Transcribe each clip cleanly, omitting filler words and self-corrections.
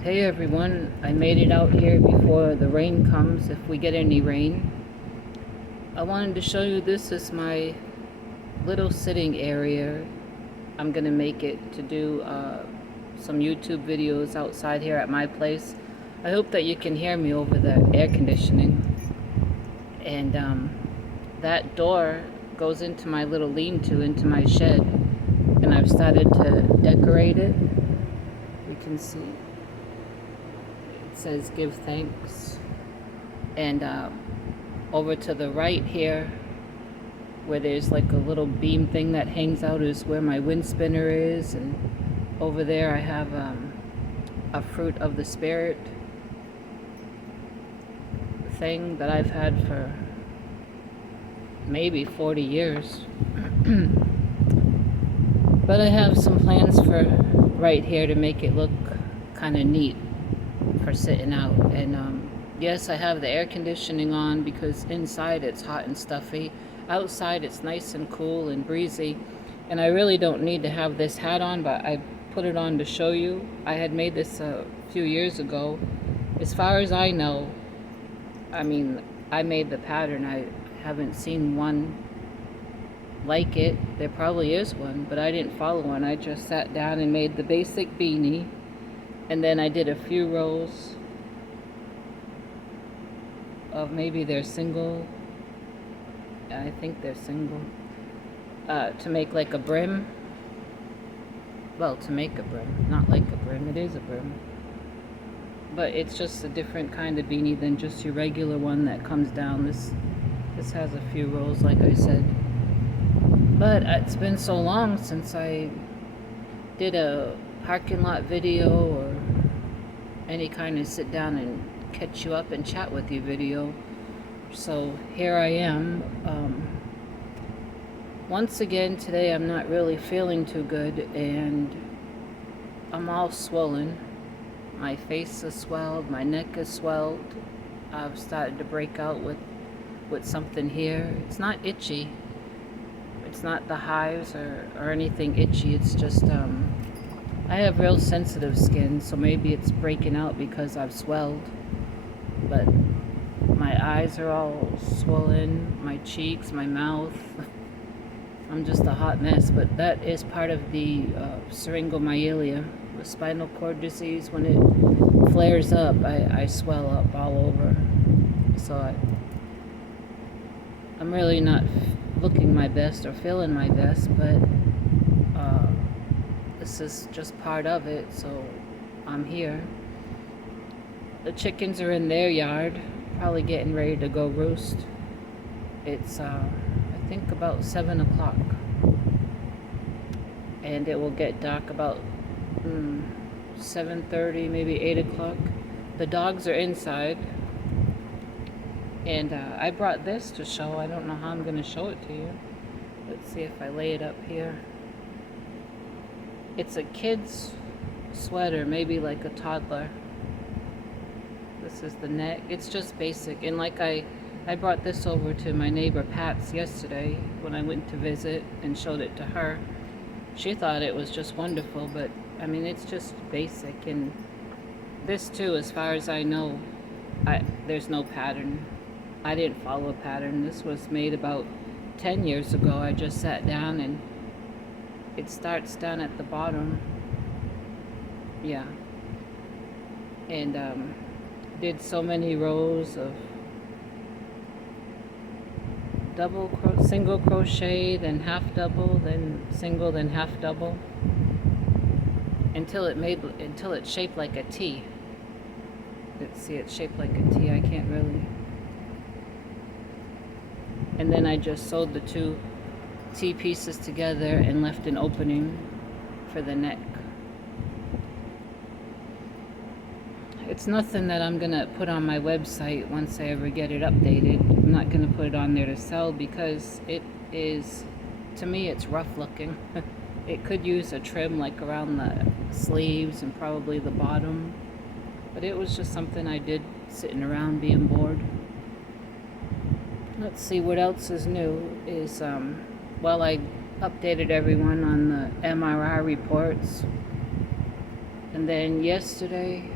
Hey everyone, I made it out here before the rain comes, if we get any rain. I wanted to show you this is my little sitting area. I'm gonna make it to do some YouTube videos outside here at my place. I hope that you can hear me over the air conditioning. And that door goes into my little lean-to, into my shed. And I've started to decorate it. You can see it says give thanks. And over to the right here, where there's like a little beam thing that hangs out, is where my wind spinner is. And over there I have a fruit of the spirit thing that I've had for maybe 40 years. But I have some plans for right here to make it look kind of neat for sitting out. And yes, I have the air conditioning on because inside it's hot and stuffy. Outside it's nice and cool and breezy. And I really don't need to have this hat on, but I put it on to show you. I had made this a few years ago. As far as I know, I mean, I made the pattern. I haven't seen one like it. There probably is one, but I didn't follow one. I just sat down and made the basic beanie. And then I did a few rows of, maybe they're single. I think they're single. To make like a brim. Well, to make a brim, not like a brim. It is a brim. But it's just a different kind of beanie than just your regular one that comes down. This has a few rows, like I said. But it's been so long since I did a parking lot video or any kind of sit down and catch you up and chat with you video. So here I am. Once again today I'm not really feeling too good and I'm all swollen. My face is swelled, my neck is swelled. I've started to break out with something here. It's not itchy. It's not the hives or anything itchy. It's just I have real sensitive skin, so maybe it's breaking out because I've swelled. But my eyes are all swollen, my cheeks, my mouth. I'm just a hot mess, but that is part of the syringomyelia, the spinal cord disease. When it flares up, I swell up all over. So I'm really not looking my best or feeling my best, but this is just part of it, so I'm here. The chickens are in their yard, probably getting ready to go roost. It's I think about 7 o'clock, and it will get dark about 7:30, maybe 8 o'clock. The dogs are inside, and I brought this to show. I don't know how I'm going to show it to you. Let's see if I lay it up here. It's a kid's sweater, maybe like a toddler. This is the neck. It's just basic. And like I brought this over to my neighbor Pat's yesterday when I went to visit and showed it to her. She thought it was just wonderful, but I mean, it's just basic. And this too, as far as I know, there's no pattern. I didn't follow a pattern. This was made about 10 years ago. I just sat down and it starts down at the bottom. Yeah. And did so many rows of single crochet, then half double, then single, then half double, until it shaped like a T. Let's see, it's shaped like a T. I can't really. And then I just sewed the two T pieces together and left an opening for the neck. It's nothing that I'm going to put on my website once I ever get it updated. I'm not going to put it on there to sell because it is, to me, it's rough looking. It could use a trim like around the sleeves and probably the bottom. But it was just something I did sitting around being bored. Let's see what else is new. Is well, I updated everyone on the MRI reports. And then yesterday,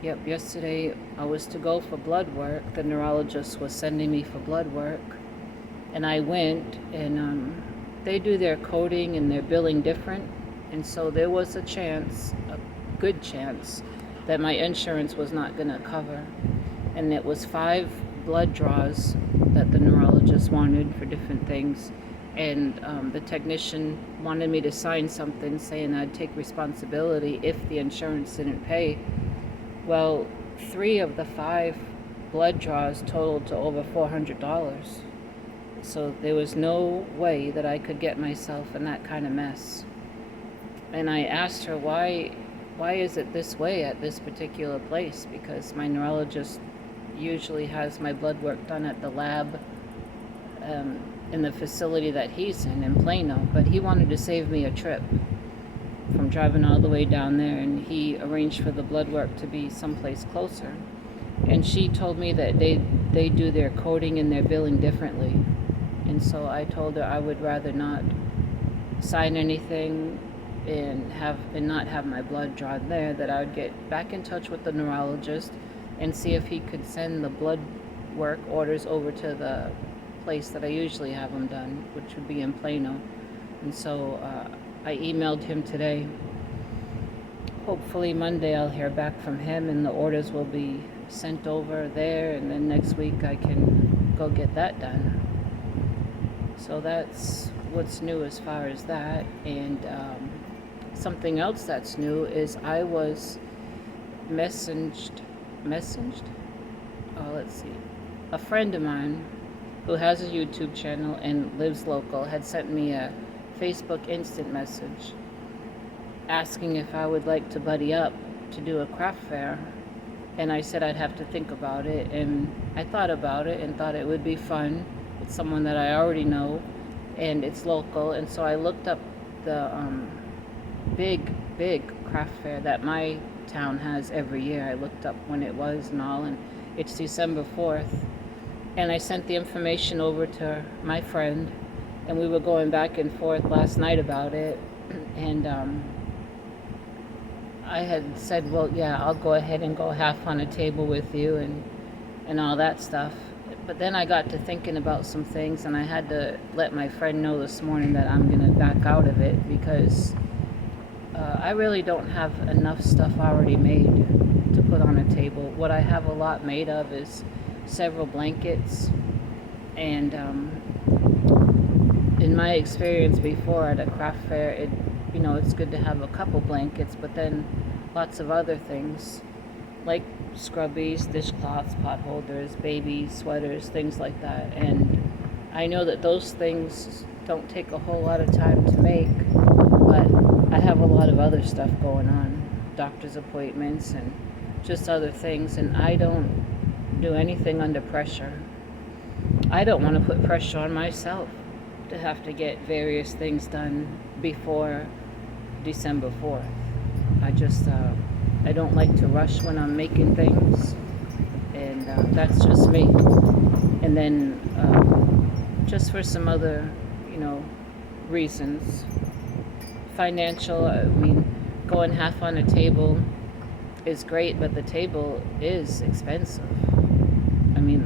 Yep, yesterday I was to go for blood work. The neurologist was sending me for blood work. And I went, and they do their coding and their billing different. And so there was a chance, a good chance, that my insurance was not going to cover. And it was 5 blood draws that the neurologist wanted for different things. And the technician wanted me to sign something saying I'd take responsibility if the insurance didn't pay. Well, 3 of the 5 blood draws totaled to over $400. So there was no way that I could get myself in that kind of mess. And I asked her, why is it this way at this particular place? Because my neurologist usually has my blood work done at the lab in the facility that he's in Plano. But he wanted to save me a trip from driving all the way down there, and he arranged for the blood work to be someplace closer. And she told me that they do their coding and their billing differently. And so I told her I would rather not sign anything and not have my blood drawn there, that I would get back in touch with the neurologist and see if he could send the blood work orders over to the place that I usually have them done, which would be in Plano. And so I emailed him today. Hopefully Monday I'll hear back from him and the orders will be sent over there, and then next week I can go get that done. So that's what's new as far as that. And something else that's new is I was messaged. Oh, let's see. A friend of mine who has a YouTube channel and lives local had sent me a Facebook instant message asking if I would like to buddy up to do a craft fair. And I said I'd have to think about it. And I thought about it and thought it would be fun. It's someone that I already know, and it's local. And so I looked up the big craft fair that my town has every year. I looked up when it was and all, and it's December 4th. And I sent the information over to my friend, and we were going back and forth last night about it. And I had said, well, yeah, I'll go ahead and go half on a table with you and all that stuff. But then I got to thinking about some things, and I had to let my friend know this morning that I'm going to back out of it because I really don't have enough stuff already made to put on a table. What I have a lot made of is several blankets, and in my experience before at a craft fair, it's good to have a couple blankets, but then lots of other things like scrubbies, dishcloths, pot holders, baby sweaters, things like that. And I know that those things don't take a whole lot of time to make, but I have a lot of other stuff going on, doctor's appointments and just other things, and I don't do anything under pressure. I don't want to put pressure on myself to have to get various things done before December 4th. I don't like to rush when I'm making things, and that's just me. And then just for some other, reasons. Financial, going half on a table is great, but the table is expensive.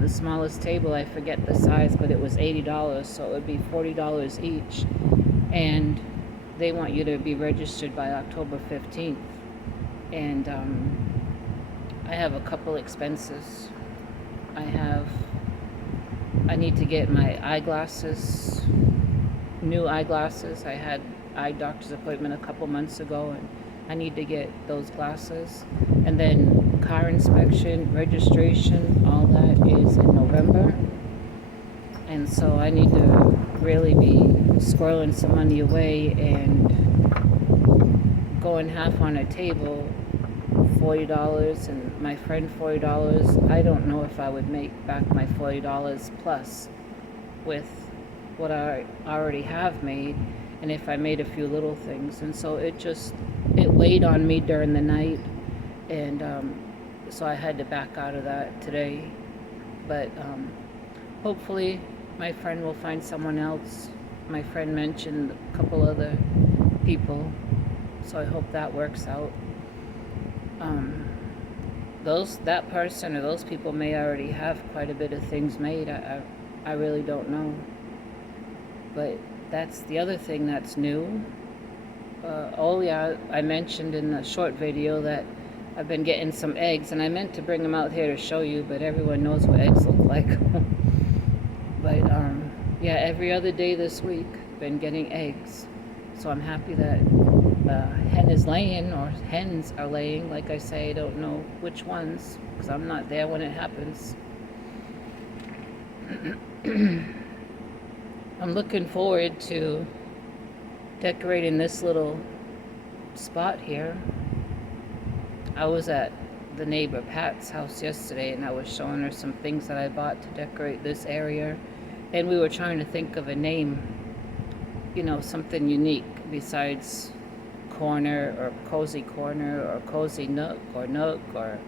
The smallest table, I forget the size, but it was $80, so it would be $40 each. And they want you to be registered by October 15th. And I have a couple expenses. I need to get my eyeglasses, new eyeglasses. I had eye doctor's appointment a couple months ago, and I need to get those glasses. And then car inspection, registration, all that is in November. And so I need to really be squirreling some money away and going half on a table, $40, and my friend $40. I don't know if I would make back my $40 plus with what I already have made, and if I made a few little things. And so it weighed on me during the night, and so I had to back out of that today. But hopefully my friend will find someone else. My friend mentioned a couple other people, so I hope that works out. that person or those people may already have quite a bit of things made. I really don't know. But that's the other thing that's new. Oh yeah, I mentioned in the short video that I've been getting some eggs, and I meant to bring them out here to show you, but everyone knows what eggs look like. But yeah, every other day this week, been getting eggs. So I'm happy that hen is laying, or hens are laying. Like I say, I don't know which ones, because I'm not there when it happens. I'm looking forward to decorating this little spot here. I was at the neighbor Pat's house yesterday, and I was showing her some things that I bought to decorate this area, and we were trying to think of a name, you know, something unique besides corner or cozy nook or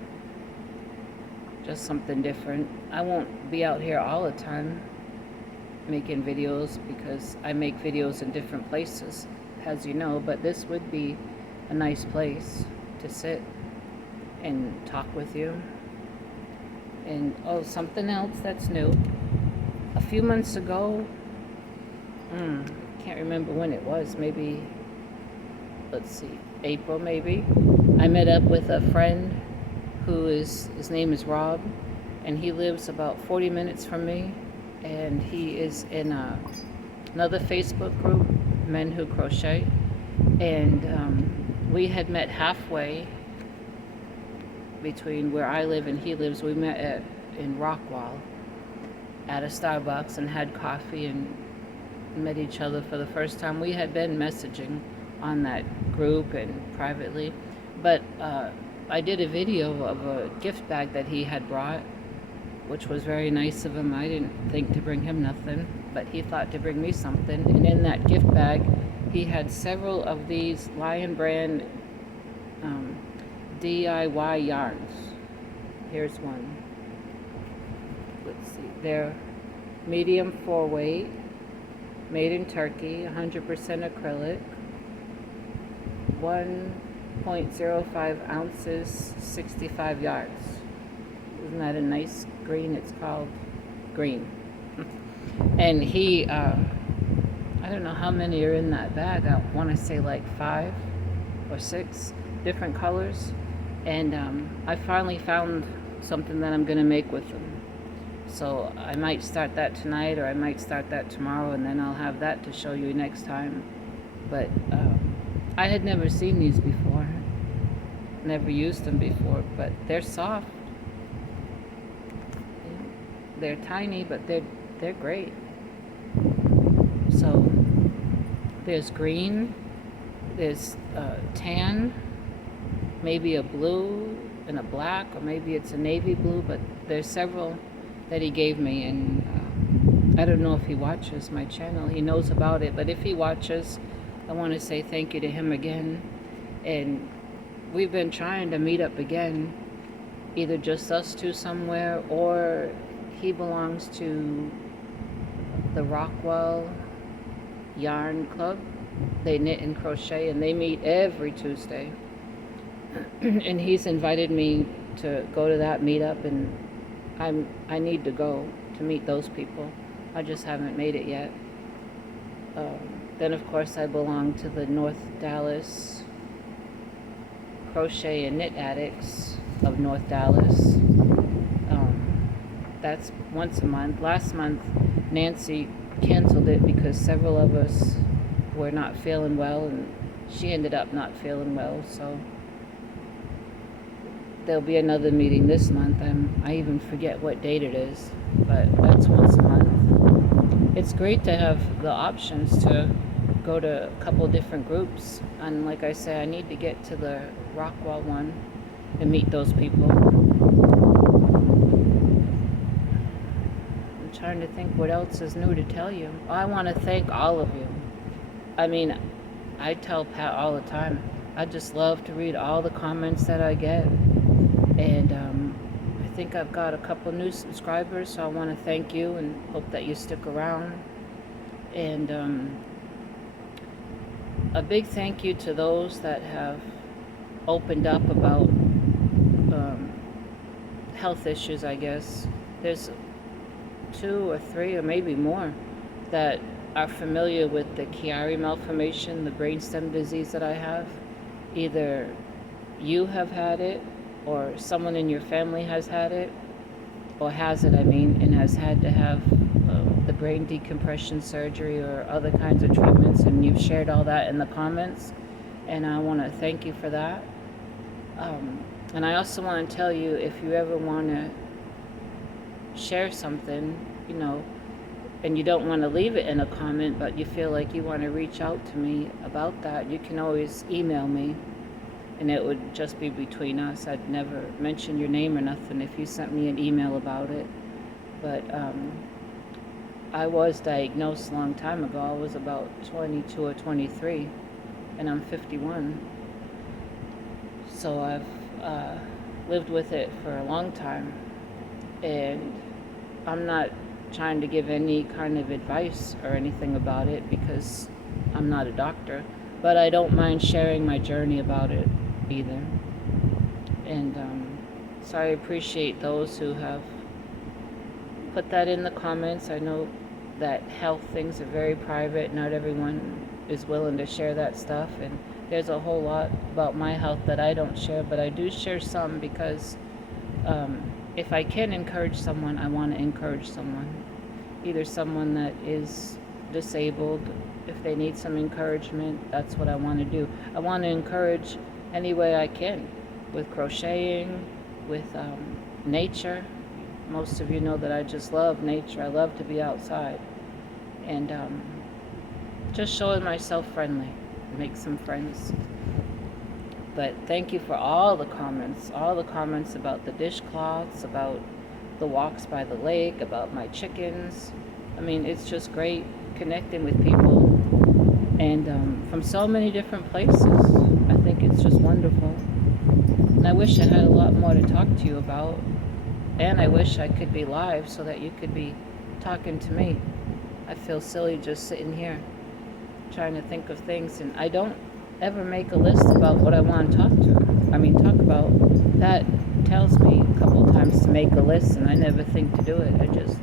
just something different. I won't be out here all the time making videos, because I make videos in different places, as you know, but this would be a nice place to sit and talk with you. And oh, something else that's new. A few months ago, can't remember when it was, maybe, let's see, April maybe, I met up with a friend his name is Rob, and he lives about 40 minutes from me, and he is in another Facebook group, Men Who Crochet, and we had met halfway between where I live and he lives. We met in Rockwall at a Starbucks and had coffee and met each other for the first time. We had been messaging on that group and privately, but I did a video of a gift bag that he had brought, which was very nice of him. I didn't think to bring him nothing, but he thought to bring me something. And in that gift bag, he had several of these Lion Brand DIY yarns. Here's one. Let's see. They're medium 4-weight, made in Turkey, 100% acrylic, 1.05 ounces, 65 yards. Isn't that a nice green? It's called green. And he, I don't know how many are in that bag. I want to say like 5 or 6 different colors. And I finally found something that I'm going to make with them. So I might start that tonight, or I might start that tomorrow, and then I'll have that to show you next time. But I had never seen these before, never used them before, but they're soft. They're tiny, but they're great. So there's green, there's tan, maybe a blue and a black, or maybe it's a navy blue, but there's several that he gave me, and I don't know if he watches my channel. He knows about it, but if he watches, I want to say thank you to him again. And we've been trying to meet up again, either just us two somewhere, or he belongs to the Rockwall Yarn Club. They knit and crochet, and they meet every Tuesday. And he's invited me to go to that meetup, and I need to go to meet those people. I just haven't made it yet. Then of course I belong to the North Dallas Crochet and Knit Addicts of North Dallas. That's once a month. Last month Nancy canceled it because several of us were not feeling well, and she ended up not feeling well, so there'll be another meeting this month. I even forget what date it is, but that's once a month. It's great to have the options to go to a couple different groups, and like I say, I need to get to the Rockwall one and meet those people. I'm trying to think what else is new to tell you. I want to thank all of you. I mean, I tell Pat all the time, I just love to read all the comments that I get. And I think I've got a couple new subscribers, so I want to thank you and hope that you stick around. And a big thank you to those that have opened up about health issues, I guess. There's 2 or 3 or maybe more that are familiar with the Chiari malformation, the brainstem disease that I have. Either you have had it, or someone in your family has had it, or has it, I mean, and has had to have the brain decompression surgery or other kinds of treatments, and you've shared all that in the comments, and I want to thank you for that. And I also want to tell you, if you ever want to share something, and you don't want to leave it in a comment, but you feel like you want to reach out to me about that, you can always email me, and it would just be between us. I'd never mention your name or nothing if you sent me an email about it. But I was diagnosed a long time ago. I was about 22 or 23, and I'm 51. So I've lived with it for a long time, and I'm not trying to give any kind of advice or anything about it because I'm not a doctor, but I don't mind sharing my journey about it either. And so I appreciate those who have put that in the comments. I know that health things are very private. Not everyone is willing to share that stuff, and there's a whole lot about my health that I don't share, but I do share some because if I can encourage someone, I want to encourage someone. Either someone that is disabled, if they need some encouragement, that's what I want to do. I want to encourage any way I can, with crocheting, with nature. Most of you know that I just love nature. I love to be outside. And just showing myself friendly, make some friends. But thank you for all the comments about the dishcloths, about the walks by the lake, about my chickens. I mean, it's just great connecting with people, and from so many different places. I think it's just wonderful. And I wish I had a lot more to talk to you about, and I wish I could be live so that you could be talking to me. I feel silly just sitting here trying to think of things, and I don't ever make a list about what I want to talk about. That tells me a couple of times to make a list, and I never think to do it. I just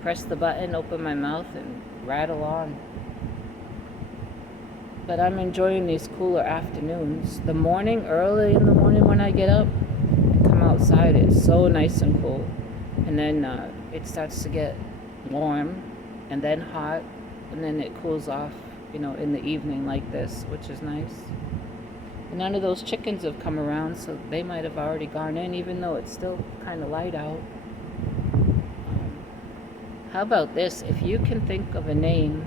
press the button, open my mouth, and rattle on. But I'm enjoying these cooler afternoons. The morning, early in the morning when I get up and come outside, it's so nice and cool. And then it starts to get warm, and then hot, and then it cools off, in the evening like this, which is nice. And none of those chickens have come around, so they might have already gone in, even though it's still kind of light out. How about this? If you can think of a name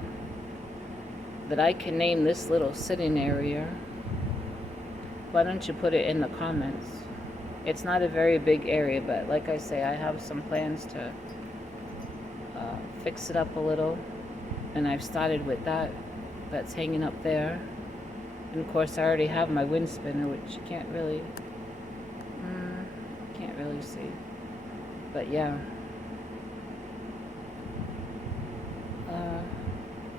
that I can name this little sitting area, why don't you put it in the comments? It's not a very big area, but like I say, I have some plans to fix it up a little, and I've started with that. That's hanging up there. And of course, I already have my wind spinner, which you can't really see. But yeah.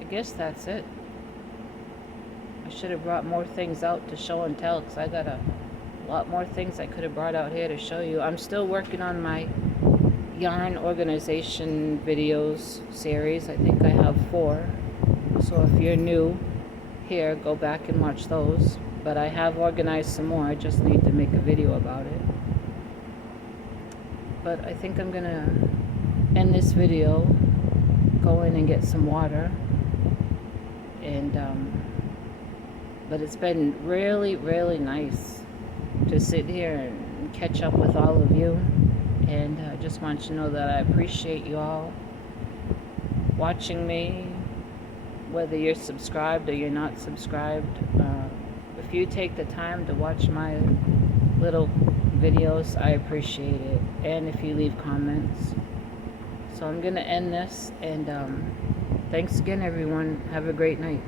I guess that's it. I should have brought more things out to show and tell, because I got a lot more things I could have brought out here to show you. I'm still working on my yarn organization videos series. I think I have 4. So if you're new here, go back and watch those. But I have organized some more. I just need to make a video about it. But I think I'm going to end this video, go in and get some water. And but it's been really, really nice to sit here and catch up with all of you. And I just want you to know that I appreciate you all watching me, whether you're subscribed or you're not subscribed. If you take the time to watch my little videos, I appreciate it. And if you leave comments. So I'm going to end this, and thanks again, everyone. Have a great night.